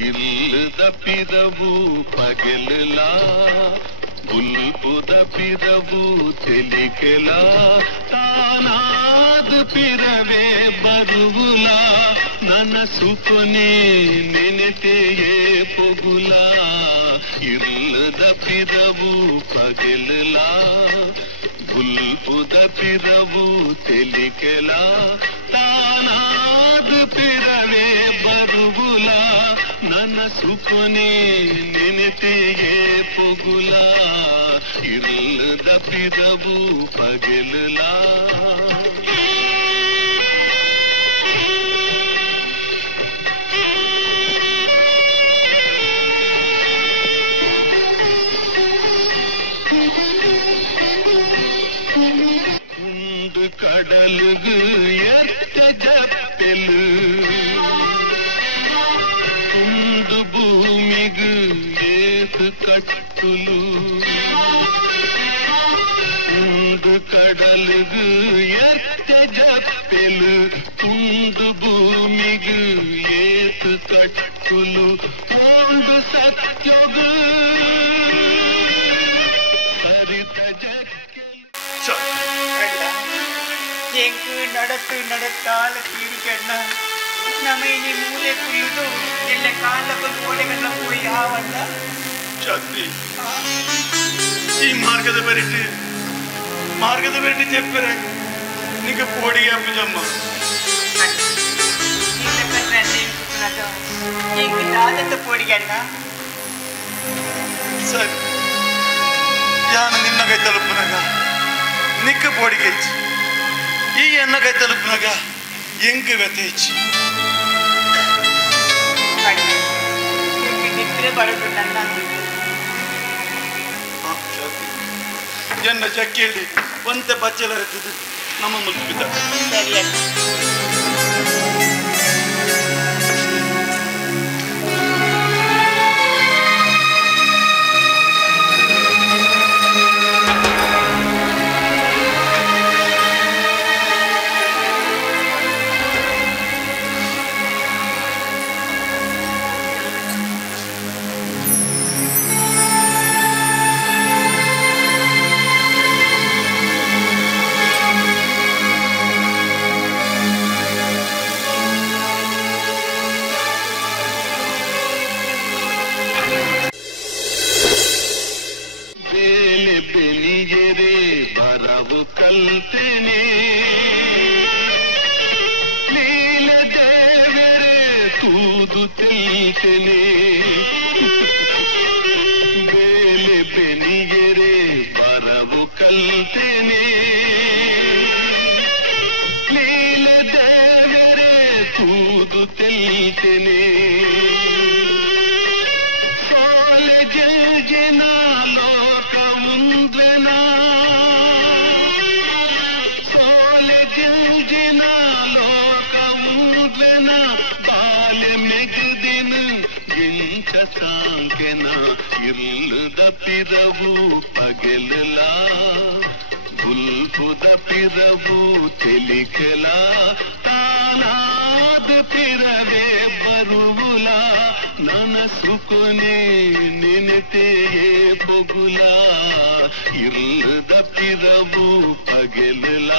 ಇಲ್ಲದ ಪಿರವು ಪಗೆಲಲ ಬುಲ್ಪುದ ಪಿರವು ತೆಲಿಕೆಲ ತಾನಾದ ಪಿರವೇ ಬರುವುಲ ನನಸುಕೊನೆ ನೆನೆತೆಯೇ ಪೊಗುಲ ಇಲ್ಲದ ಪಿರವು ಪಗೆಲಲ ಬುಲ್ಪುದ ಪಿರವು ತೆಲಿಕೆಲ ತಾನಾದ ಪಿರವೇ ಬರುವುಲ ನನಸುಕೊನೆ ನೆನೆತೆಯೇ ಪೊಗುಲ ಇಲ್ಲದ ಪಿರವು ಪಗೆಲಲ உண்டு கடலுகு எத்த ஜப்பெலு உண்டு பூமிகு ஏது கட்டுಲು உண்டு கடலுகு எத்த ஜப்பெலு உண்டு பூமிகு ஏது கட்டுಲು உண்டு சத்யொகு சரிತ ಎಂಕು ನಡತ್ತು ನಡತ್ತಾಲ ತೀರಿಕಣ್ಣ ನಮೈನಿ ಮೂಲೆ ಕುಯ್ಯುದು ಎಲ್ಲ ಕಾಲಕ್ಕೊಂದು ಓಡೆಗಲ್ಲ ಹೋಯಿ ಆವಲ್ಲ ಶಕ್ತಿ ಈ ಮಾರ್ಗದ ಬೆರಟಿ చెప్పరే నీకు పోడిగా అప్పుజమ్మ ಎಂಕು ದಾದತ್ತ ಪೋಡಿಗಣ್ಣ ಸರಿ ಯಾನ ನಿನ್ನ ಕೈ ತಲುಪುನಾಗ ನಿಕ್ಕ పోడిಗೆ ಈ ಎನ್ನ ಕೈ ತಲುಪುನಾಗ ಎಂಕು ವ್ಯಥೆಚ್ಚಿ ನಿದ್ರೆ ಬರುತ್ತಣ್ಣ ಎನ್ನ ಚಕ್ಕಿಯಲ್ಲಿ ಒಂತೆ ಬಚ್ಚಲ ಇರ್ತದೆ ನಮ್ಮ ಮುಗಿದ ಸರಿ ಕಲ್ತೆನೆ ಲೀಲ ದೇವರೇ ತೂದು ತೆಲ್ತೆನೆ ಬೇಲೆ ಬೆನಿಗೆರೆ ಬರವು ಕಲ್ತೆನೆ ಲೀಲ ದೇವರೇ ತೂದು ತೆಲ್ತೆನೆ ಸಾಲೆ ಜನ ಲೋಕ ಮುಂದ್ವೆನಾ ಸಾಂಕೆನ ಇಲ್ಲದ ಪಿರವು ಪಗೆಲಲ ಬುಲ್ಪುದ ಪಿರವು ತೆಲಿಕೆಲ ತಾನಾದ ಪಿರವೇ ಬರುವುಲ ನನಸುಕೊನೆ ನೆನೆತೆಯೇ ಪೊಗುಲ ಇಲ್ಲದ ಪಿರವು ಪಗೆಲಲ